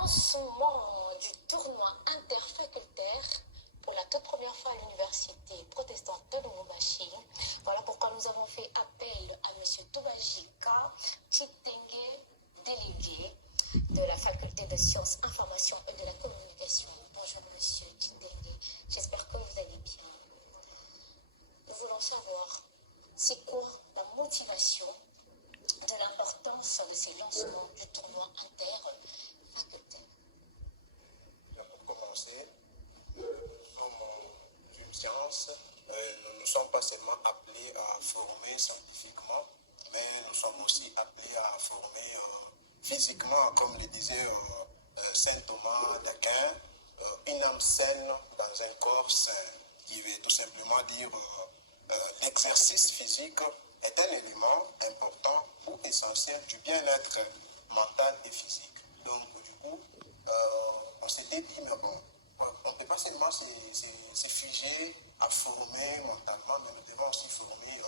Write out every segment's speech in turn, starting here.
lancement du tournoi interfacultaire pour la toute première fois à l'université protestante de Lubumbashi. Voilà pourquoi nous avons fait appel à M. Tobajika Chitenge, délégué de la faculté de sciences, information et de la communication. Bonjour M. Chitenge, j'espère que vous allez bien. Nous voulons savoir c'est quoi la motivation de l'importance de ces lancements du tournoi interfacultaire. Pour commencer, en une science, nous ne sommes pas seulement appelés à former scientifiquement, mais nous sommes aussi appelés à former physiquement, comme le disait saint Thomas d'Aquin, une âme saine dans un corps sain, qui veut tout simplement dire l'exercice physique est un élément important ou essentiel du bien-être mental et physique. Donc, du coup, on s'était dit, mais bon, on ne peut pas seulement se figer à former mentalement, mais nous devons aussi former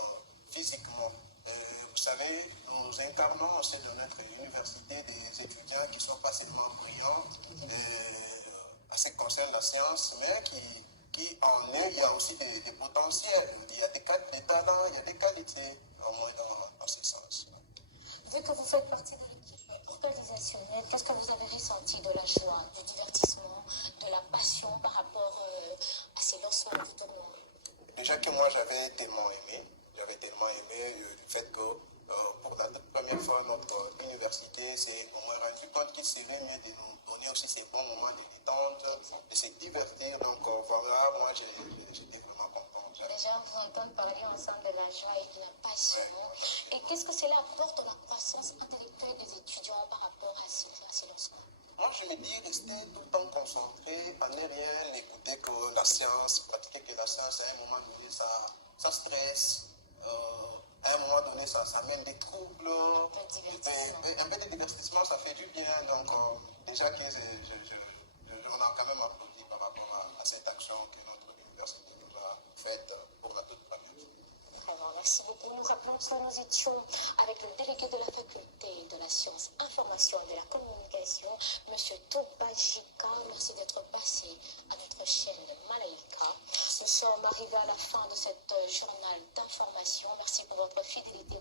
physiquement. Vous savez, nous incarnons au sein de notre université des étudiants qui ne sont pas seulement brillants à ce qui concerne la science, mais qui en eux, il y a aussi des potentiels, il y a des talents, il y a des qualités, au moins dans ce sens. Vu que vous faites partie de l'équipe organisationnelle, qu'est-ce que vous avez ressenti de la joie, du divertissement, de la passion par rapport à ces lancements du tournoi? Déjà que moi j'avais tellement aimé du fait que pour la première fois notre université s'est au moins rendu compte qu'il serait mieux de nous donner aussi ces bons moments de détente, de se divertir. Donc voilà, moi j'étais vraiment content. Déjà, vous entendez parler ensemble de la joie et de la passion. Ouais. Et qu'est-ce que cela apporte à la croissance intellectuelle des étudiants par rapport à ces lancements? Moi, je me dis, rester tout le temps concentré, pas ne rien écouter que la science, pratiquer que la science, à un moment donné, ça stresse. À un moment donné, ça amène des troubles. Un peu de divertissement, ça fait du bien. Donc, déjà que on a quand même applaudi par rapport à cette action que notre université nous a faite pour la toute première fois. Vraiment, merci beaucoup. Nous rappelons que nous étions avec le délégué de la faculté de la science, information et de la communication, M. Tobajika. Merci d'être passé à notre chaîne de Malaika. Nous sommes arrivés à la fin de cette journal d'information. Merci pour votre fidélité.